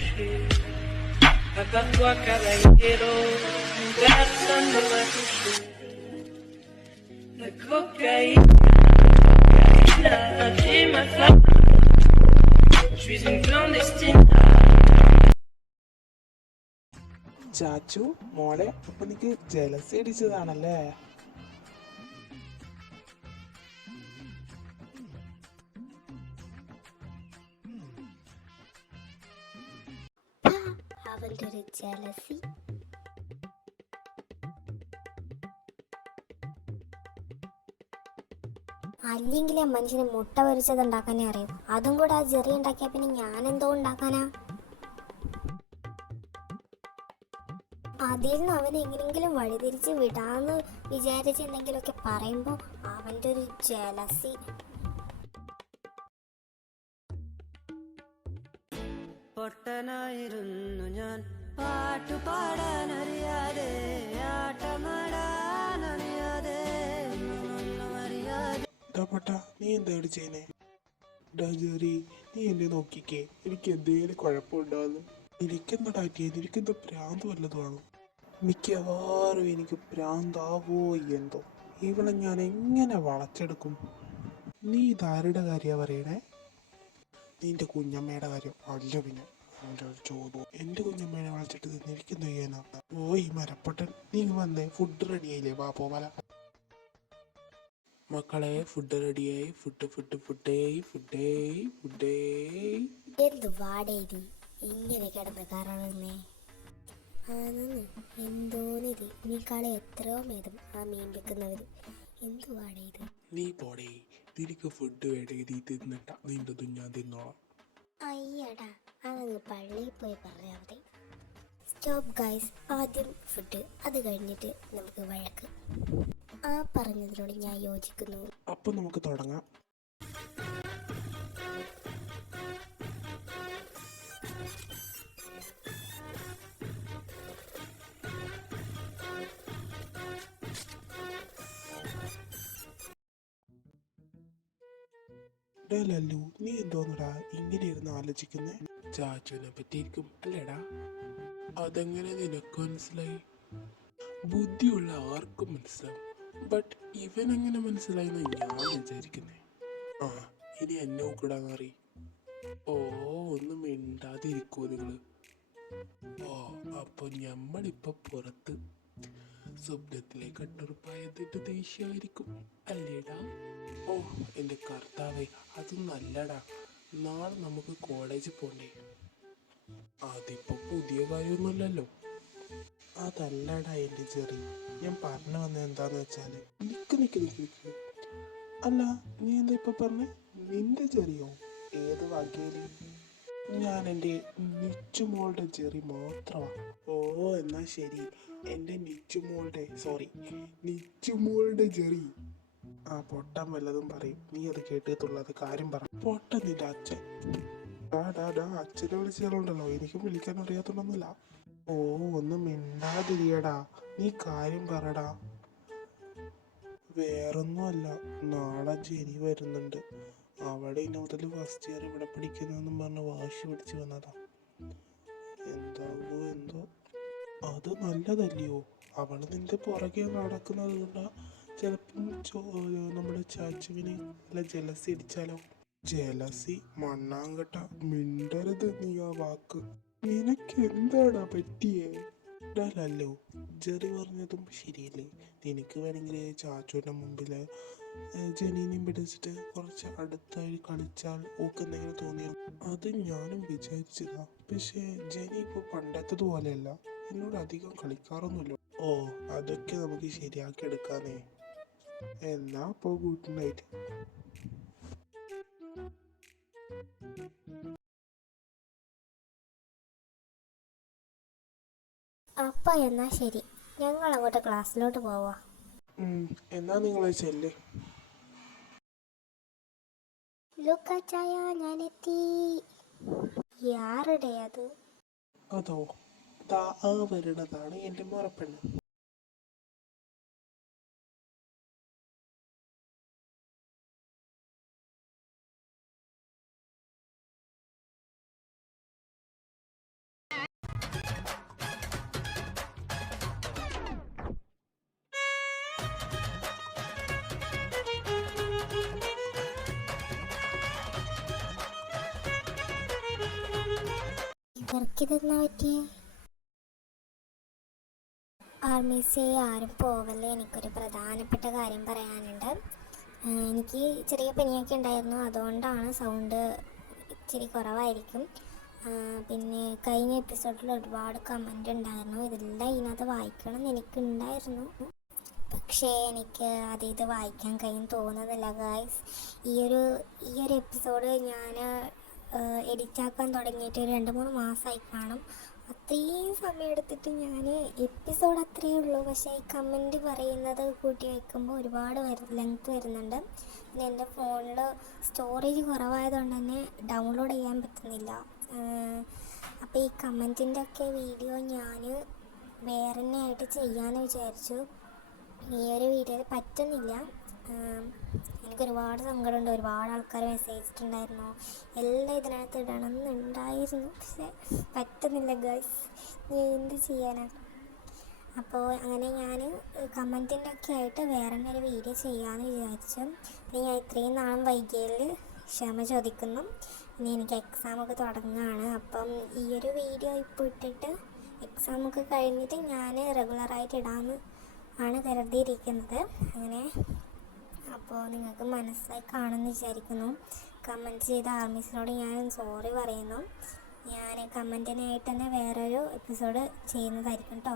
À part toi, caballero, personne ne m'a touché. La cocaïne, a tué ma femme. Je suis une clandestine. ചാച്ചു മോളെ, അപ്പൊ നിനക്ക് jealousy അടിച്ചതാണല്ലേ? അവന്റെ ഒരു jealousy. അല്ലെങ്കിലേ മനുഷ്യന് മുട്ട പൊരിച്ചത് ഉണ്ടാക്കാനേ അറിയും. അതും കൂടെ ആ ജെറി ഉണ്ടാക്കിയ പിന്നെ ഞാൻ എന്തോ ഉണ്ടാക്കാനാ? അതിൽ നിന്ന് അവനെ എങ്ങനെയെങ്കിലും വഴിതിരിച്ച് വിടാന്ന് വിചാരിച്ച് എന്തെങ്കിലുമൊക്കെ പറയുമ്പോൾ അവൻ്റെ ഒരു ജലസി. പൊട്ടനായിരുന്നു ഞാൻ, പാട്ടുപാടാനറിയാതെ, ആട്ടമാടാനറിയാതെ, നീ എന്താ ചെയ്യുന്നേ? ജെറി, നീ എന്നെ നോക്കിക്കേ, എനിക്ക് എന്തേലും കുഴപ്പമുണ്ടാവുന്നു. എനിക്കെന്താ എനിക്കെന്താ ഭ്രാന്ത് വല്ലതുമാണോ? മിക്കവാറും എനിക്ക് ഭ്രാന്താവോ എന്തോ. ഇവളെ ഞാൻ എങ്ങനെ വളച്ചെടുക്കും? നീ ഇതാരുടെ കാര്യ പറയണേ? നിന്റെ കുഞ്ഞമ്മയുടെ കാര്യം അല്ല. പിന്നെ ചോദ്യം, എന്റെ കുഞ്ഞമ്മേനെ വളച്ചിട്ട് എനിക്കെന്ത് ചെയ്യാനാ? ഓ ഈ മരപ്പൊട്ടൻ, നീ വന്നേ. ഫുഡ് റെഡിയായില്ലേ? വാ പോവാല. മക്കളെ, ഫുഡ് റെഡിയായി. എന്തുവാടേരി ഇങ്ങനെ കിടന്ന് കറങ്ങുന്നേ? എന്തോന്നിത്, നീ കളി എത്രയോ ഭേദം ആ മീൻ വെക്കുന്നവര്. എന്തുവാടേ ഇത്? നീ പോടേ, നിനക്ക് ഫുഡ് വേണമെങ്കിൽ നീ തിന്നിട്ട, നിന്റെ ഞാൻ തിന്നോളാം. അയ്യടാ, അതങ്ങ് പള്ളിയിൽ പോയി പറയാ മതി. സ്റ്റോപ്പ് ഗൈസ്, ആദ്യം ഫുഡ്, അത് കഴിഞ്ഞിട്ട് നമുക്ക് വഴക്ക്. ആ പറഞ്ഞതിനോട് ഞാൻ യോജിക്കുന്നു. അപ്പൊ നമുക്ക് തുടങ്ങാം. ലല്ലു, നീ എന്തോന്നടാ ഇങ്ങനെ ഇരുന്ന് ആലോചിക്കുന്നേ? ചാച്ചുവിനെ പറ്റിയിരിക്കും അല്ലേടാ? അതെങ്ങനെ നിനക്ക് മനസ്സിലായി? ബുദ്ധിയുള്ള ആർക്കും മനസ്സിലാവും. ബട്ട് ഇവൻ എങ്ങനെ മനസ്സിലായെന്ന് ഞാൻ വിചാരിക്കുന്നേ. ആ, ഇനി എന്നെ നോക്കിടാന്നറി. ഓ, ഒന്നും മിണ്ടാതിരിക്കോ നിങ്ങള്? ഓ, അപ്പൊ ഞമ്മളിപ്പൊ പുറത്ത് സ്വപ്നത്തിലെ കട്ടുറുപ്പായതിന്റെ ദേഷ്യായിരിക്കും അല്ലേടാ? ഓ എന്റെ കർത്താവേ, അതും നല്ലടാ. നാളെ നമുക്ക് കോളേജിൽ പോണ്ടേ? അതിപ്പോ പുതിയ കാര്യമൊന്നുമല്ലല്ലോ. അതല്ലടാ എന്റെ ചെറി, ഞാൻ പറഞ്ഞു വന്നത് എന്താന്ന് വെച്ചാല്, നിക്ക്. അല്ല, നീ എന്താ ഇപ്പൊ പറഞ്ഞേ? നിന്റെ ചെറിയോ? ഏത് വകയില്? ഞാൻ എൻ്റെ നിച്ചുമോളുടെ ചെറി മാത്രമാ. ഓ എന്നാ ശരി, എൻ്റെ നിച്ചുമോളുടെ ചെറി. ആ പൊട്ടൻ വല്ലതും പറയും, നീ അത് കേട്ടിട്ടുള്ളത് കാര്യം പറ. പൊട്ടൻ നിന്റെ അച്ഛൻ. അച്ഛനെ വിളിച്ചാലുണ്ടല്ലോ, എനിക്കും വിളിക്കാൻ അറിയാത്തോണ്ടൊന്നുമില്ല. ഓ ഒന്നും മിണ്ടാതിരിയടാ, നീ കാര്യം പറടാ. വേറൊന്നുമല്ല, നാളെ ജെനി വരുന്നുണ്ട്. അവിടെ ഇനി മുതൽ ഫസ്റ്റ് ഇയർ ഇവിടെ പഠിക്കുന്നെന്നും പറഞ്ഞ് വാശി പിടിച്ച് വന്നതാ. എന്താവോ എന്തോ. അത് നല്ലതല്ലയോ? അവള് നിന്റെ പുറകെ നടക്കുന്നത് കൊണ്ടാ ചിലപ്പം നമ്മുടെ ചാച്ചുവിന് നല്ല ജലസി അടിച്ചാലോ? ജലസി മണ്ണാങ്കട്ട, മിണ്ടരുത് നീ ആ വാക്ക്. നിനക്ക് എന്താടാ പറ്റിയേ? ലല്ലോ, ജെറി പറഞ്ഞതും ശരിയല്ലേ? നിനക്ക് വേണമെങ്കിൽ ചാച്ചുവിന്റെ മുമ്പില് ജെനീനെയും പിടിച്ചിട്ട് കുറച്ച് അടുത്തായി കളിച്ചാൽ ഓക്ക് എന്തെങ്കിലും തോന്നിയാൽ അത് ഞാനും വിചാരിച്ചതാ. പക്ഷേ ജെനി ഇപ്പൊ പണ്ടത്തതുപോലെയല്ല, എന്നോട് അധികം കളിക്കാറൊന്നുമില്ല. ഓ അതൊക്കെ നമുക്ക് ശരിയാക്കി എടുക്കാന്നേ. എന്നാ അപ്പോ ഗുഡ് നൈറ്റ്. അപ്പ എന്നാ ശരി, ഞങ്ങൾ അങ്ങോട്ട് ക്ലാസ്സിലോട്ട് പോവാ. എന്നാ നിങ്ങളെ ചെല്ലേ. ലൂക്കാച്ചായ, ഞാനെത്തി. ആരുടെ അത്? അതോ, ആ വരുന്നതാണ് എൻ്റെ മുറപ്പെണ്ണ്. ഇവർക്കിതെന്നാ പറ്റിയേ? ആർമീസേ ആരും പോവല്ലേ, എനിക്കൊരു പ്രധാനപ്പെട്ട കാര്യം പറയാനുണ്ട്. എനിക്ക് ചെറിയ പനിയൊക്കെ ഉണ്ടായിരുന്നു, അതുകൊണ്ടാണ് സൗണ്ട് ഇച്ചിരി കുറവായിരിക്കും. പിന്നെ കഴിഞ്ഞ എപ്പിസോഡിൽ ഒരുപാട് കമൻ്റ് ഉണ്ടായിരുന്നു, ഇതെല്ലാം ഇതിനകത്ത് വായിക്കണം എന്ന് എനിക്കുണ്ടായിരുന്നു. പക്ഷേ എനിക്ക് ഇത് വായിക്കാൻ കഴിയും തോന്നുന്നില്ല ഗായ്സ്. ഈ ഒരു എപ്പിസോഡ് ഞാൻ എഡിറ്റാക്കാൻ തുടങ്ങിയിട്ട് ഒരു 2-3 മാസമായി കാണും. അത്രയും സമയം എടുത്തിട്ട് ഞാൻ എപ്പിസോഡ് അത്രയേ ഉള്ളൂ. പക്ഷേ ഈ കമൻറ്റ് പറയുന്നത് കൂട്ടി വയ്ക്കുമ്പോൾ ഒരുപാട് ലെങ്ത് വരുന്നുണ്ട്. പിന്നെ എൻ്റെ ഫോണിൽ സ്റ്റോറേജ് കുറവായതുകൊണ്ട് തന്നെ ഡൗൺലോഡ് ചെയ്യാൻ പറ്റുന്നില്ല. അപ്പോൾ ഈ കമൻറ്റിൻ്റെ ഒക്കെ വീഡിയോ ഞാൻ വേറെ തന്നെ ആയിട്ട് ചെയ്യാമെന്ന് വിചാരിച്ചു. ഈ ഒരു വീഡിയോയിൽ പറ്റുന്നില്ല. എനിക്കൊരുപാട് സങ്കടമുണ്ട്. ഒരുപാട് ആൾക്കാർ മെസ്സേജ് ഇട്ടിട്ടുണ്ടായിരുന്നു, എല്ലാം ഇതിനകത്ത് ഇടണമെന്നുണ്ടായിരുന്നു. പക്ഷേ പറ്റുന്നില്ല ഗൈസ്, ഞാൻ എന്ത് ചെയ്യാനാണ്. അപ്പോൾ അങ്ങനെ ഞാൻ കമൻറ്റിൻ്റെ ഒക്കെ ആയിട്ട് വേറെ ഒരു വീഡിയോ ചെയ്യാമെന്ന് വിചാരിച്ചു. പിന്നെ ഞാൻ ഇത്രയും നാളും വൈകിയതിൽ ക്ഷമ ചോദിക്കുന്നു. ഇനി എനിക്ക് എക്സാമൊക്കെ തുടങ്ങുകയാണ്. അപ്പം ഈ ഒരു വീഡിയോ ഇപ്പോൾ ഇട്ടിട്ട് എക്സാമൊക്കെ കഴിഞ്ഞിട്ട് ഞാൻ റെഗുലറായിട്ട് ഇടാമെന്ന് ആണ് കരുതിയിരിക്കുന്നത്. അങ്ങനെ അപ്പോൾ നിങ്ങൾക്ക് മനസ്സിലായി കാണുമെന്ന് വിചാരിക്കുന്നു. കമൻറ്റ് ചെയ്ത ആർമീസിനോട് ഞാൻ സോറി പറയുന്നു. ഞാൻ കമൻറ്റിനായിട്ട് തന്നെ വേറൊരു എപ്പിസോഡ് ചെയ്യുന്നതായിരിക്കും കേട്ടോ.